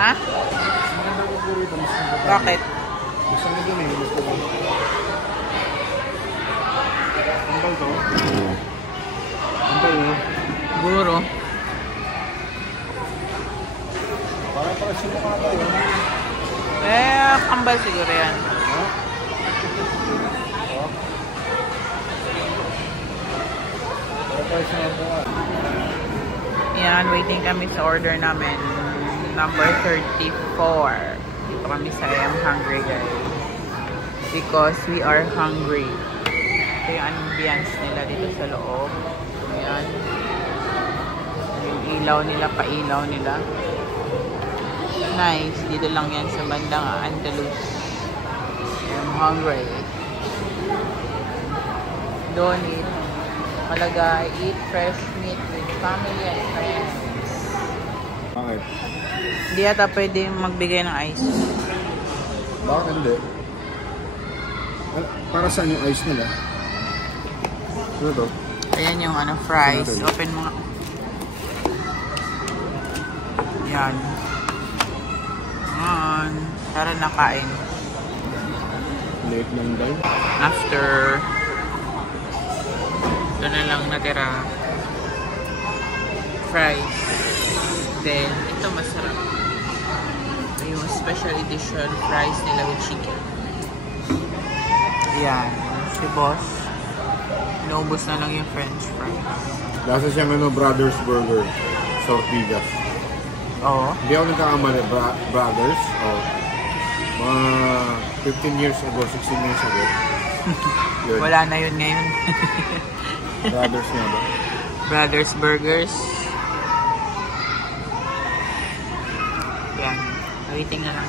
Ha? Bakit? Gusto mo dun eh. Gusto mo. Ambal to? Ambal mo? Guro. Para simukha ba yun? Kambal siguro yan. Yan, waiting kami sa order namin. Number 34. Dito kami sa I'm hungry, guys. Because we are hungry. Ito yung ambience nila dito sa loob. Ayan. Yung ilaw nila, pailaw nila. Nice. Dito lang yan sa bandang Andalus. I'm hungry. Don't eat. Malagay, eat fresh meat with family and friends. Bakit? Hindi ata pwede magbigay ng ice. Bakit hindi? Para saan yung ice nila? Ano to? Ayan yung ano, fries. Open mo nga. Yan. Ayan. Tara nakain. Late lang daw. After ito na lang natira fries. Then, ito masarap. Yung special edition fries nila with chicken. Yan. Si boss. Inubos na lang yung french fries. Lasa siyang ano, Brothers Burger. Sortigas. Oo. Hindi ako nagkakamali. Brothers. Oh. Mga 15 years ago, 16 years ago. Wala na yun ngayon. Brothers nga ba? Brothers Burgers. Yan. Waiting na lang.